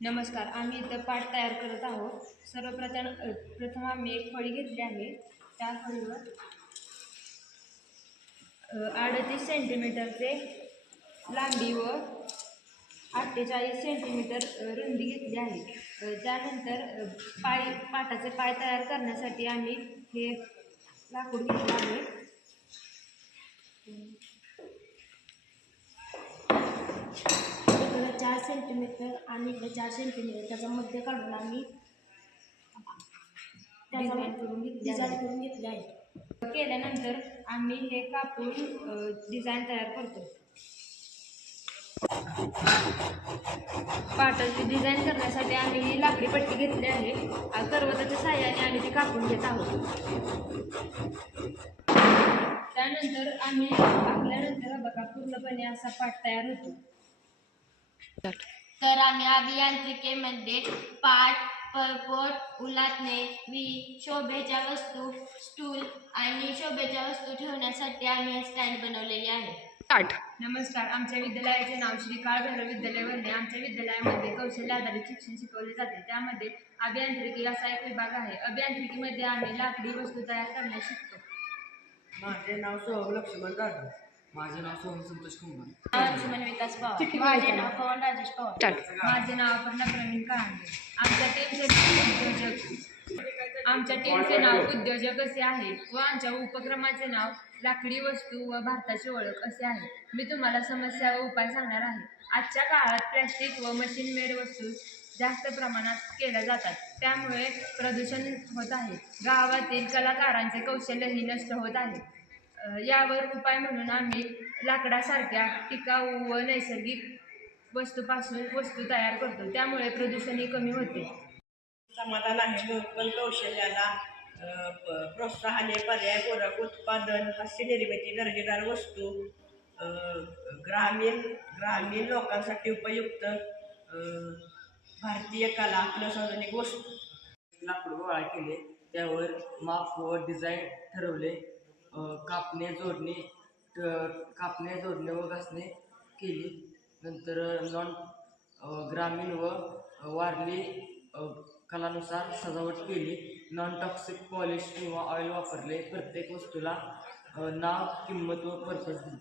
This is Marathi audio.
नमस्कार आम्ही इथं पाठ तयार करत आहोत. सर्वप्रथम प्रथम आम्ही एक फळी घेतली आहे. त्या फळीवर अडतीस सेंटीमीटरचे लांबी व अठ्ठेचाळीस सेंटीमीटर रुंदी घेतली आहे. त्यानंतर पाय पाटाचे पाय तयार करण्यासाठी आम्ही हे लाकूड घेतलं आहे इकडं चार सेंटीमीटर आणि इकडे चार सेंटीमीटर त्याचा मध्य काढून आम्ही त्याचा डिझाईन करून घेतली डिझाईन आहे. करून घेतले आहे. केल्यानंतर आम्ही हे कापून डिझाईन तयार करतो पाटाची डिझाईन करण्यासाठी आम्ही ही लाकडी पट्टी घेतली आहे. करवताच्या साह्याने आम्ही ती कापून घेत आहोत. त्यानंतर आम्ही कापल्यानंतर हा बघा पूर्णपणे असा पाट तयार होतो. तर आम्ही अभियांत्रिकेमध्ये पाट परपोट उलाटणे वी शोभेच्या वस्तू स्टूल आणि शोभेच्या वस्तू ठेवण्यासाठी आम्ही स्टँड बनवलेले आहे. नमस्कार आमच्या विद्यालयाचे नाव श्री काळ भैरव विद्यालय वरणे. आमच्या विद्यालयामध्ये कौशल्य आधारित शिक्षण शिकवले जाते. त्यामध्ये अभियांत्रिकी असा एक विभाग आहे. अभियांत्रिकीमध्ये आम्ही लाकडी वस्तू तयार करण्यास शिकतो. माझे नाव सोहम लक्ष्मण जाधव माझे नाव सोहम संतोष कुंभार. लक्ष्मण विकास पवार. माझे नाव पवन राजेश पवार. माझे नाव अपर्णा प्रवीण कहाणे आमच्या टीमचे नाव उद्योजक. आमच्या टीमचे नाव उद्योजक असे आहे व आमच्या उपक्रमाचे नाव लाकडी वस्तू व भारताची ओळख असे आहे. मी तुम्हाला समस्या व उपाय सांगणार आहे. आजच्या काळात प्लॅस्टिक व मशीन मेड वस्तू जास्त प्रमाणात केल्या जातात. त्यामुळे प्रदूषण होत आहे. गावातील कलाकारांचे कौशल्यही नष्ट होत आहे. यावर उपाय म्हणून आम्ही लाकडासारख्या टिकाऊ व नैसर्गिक वस्तूपासून वस्तू तयार करतो. त्यामुळे प्रदूषणही कमी होते. समाधान आहे. लोकल कौशल्याला प्रोत्साहने पर्याय पूरक उत्पादन हास्य निर्मिती दर्जेदार वस्तू ग्रामीण ग्रामीण लोकांसाठी उपयुक्त भारतीय कला आपलं सार्वजनिक वस्तू. लाकूड गोळा केले त्यावर माप व डिझाईन ठरवले. कापणे जोडणे कापणे जोडणे व घासणे केली. नंतर नॉन ग्रामीण व वारली कलानुसार सजावट केली. नॉन टॉक्सिक पॉलिश किंवा ऑइल वापरले. प्रत्येक वस्तूला नाव किंमत व पर्पज दिली.